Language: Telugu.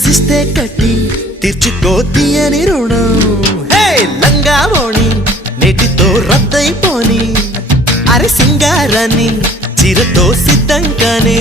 శిస్తే కట్టి తీర్చుకో తీయని రుణం లంగా మోణి నేటితో రద్దయిపోని అరే సింగారాన్ని చీరతో సిద్ధంగానే